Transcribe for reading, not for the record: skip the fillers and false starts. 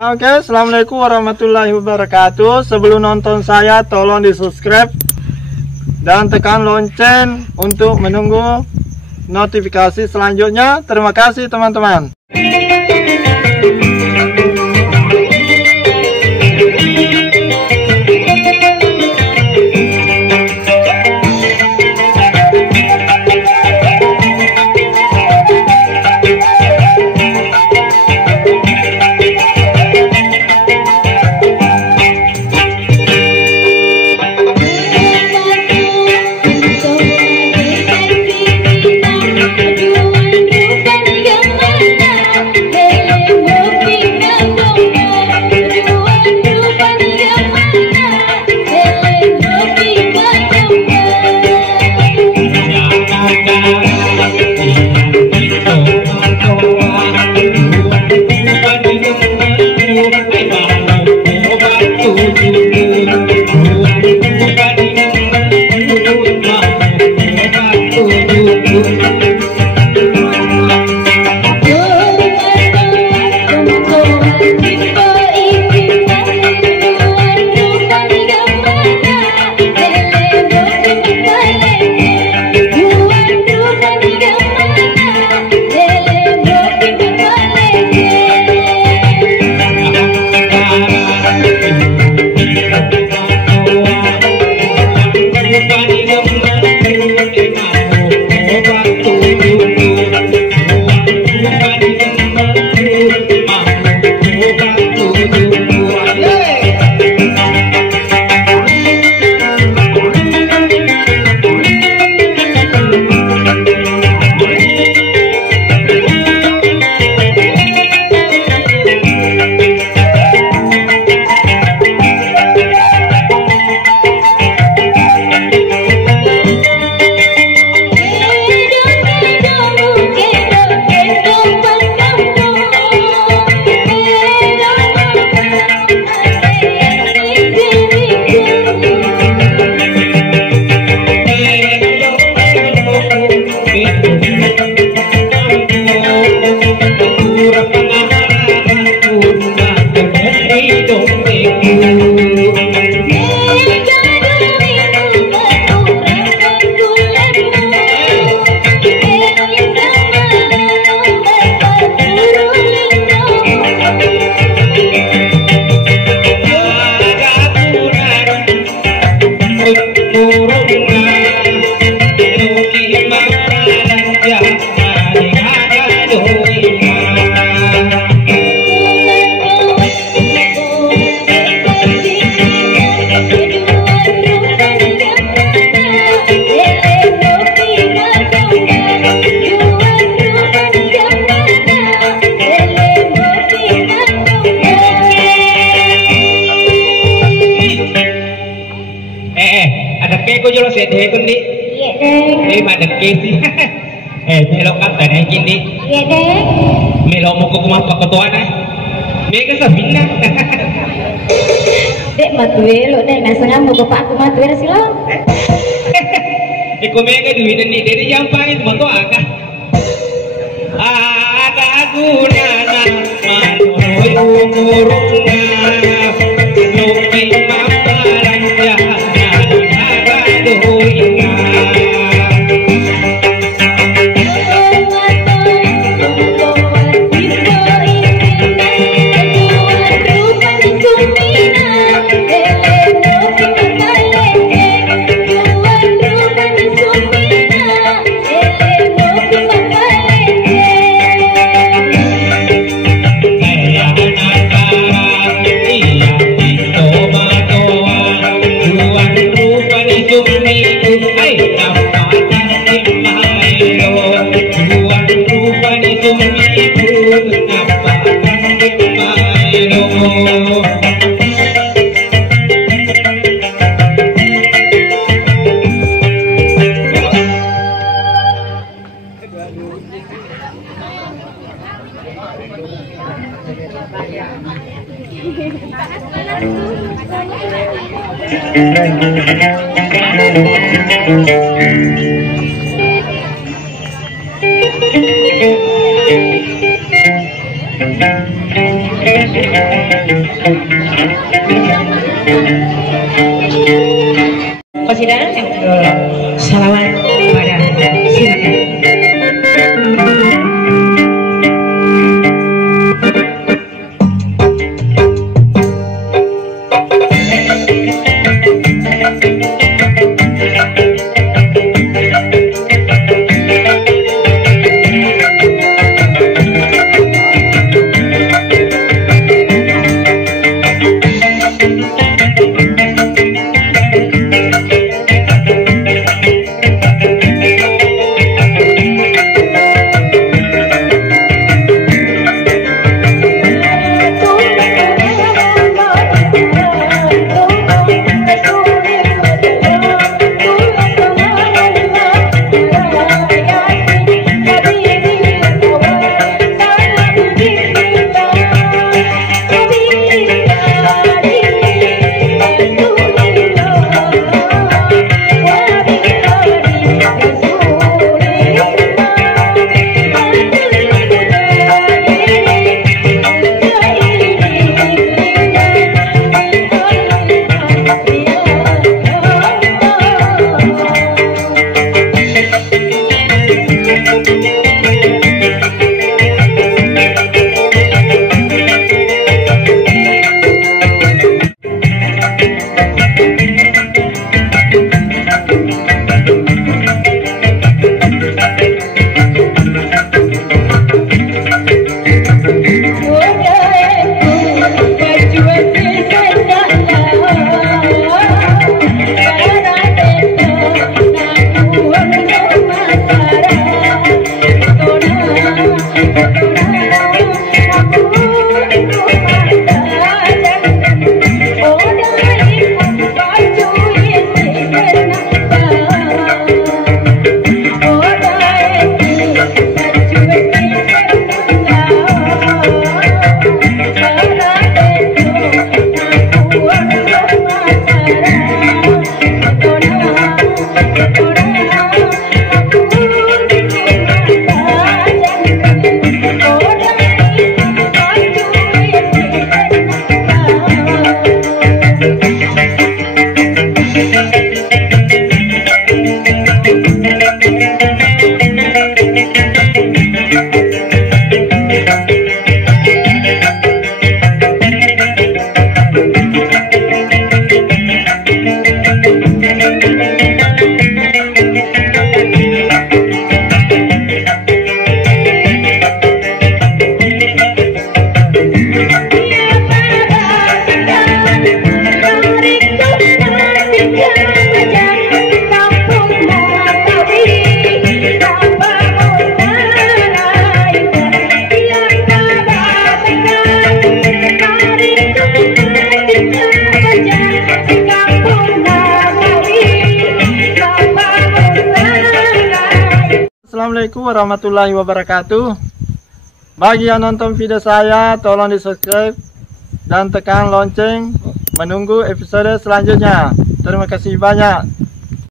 Oke, assalamualaikum warahmatullahi wabarakatuh. Sebelum nonton saya, tolong di subscribe dan tekan lonceng untuk menunggu notifikasi selanjutnya. Terima kasih teman-teman. Melo kata na hindi. Iya deh. Melo mo ko kumapa ketua na. Mega sabihin na. Dek matuwe lo dek nasanya mau bapak aku matuwe silo. Iko mega duit ni dari yang pahit mo to aga. Ada guna na manuhoy umuruna. Nuki mapalan jahat na agaduhoy na. Persidangan yang salawat pada silakan. Assalamualaikum warahmatullahi wabarakatuh. Bagi yang nonton video saya, tolong di subscribe dan tekan lonceng menunggu episode selanjutnya. Terima kasih banyak.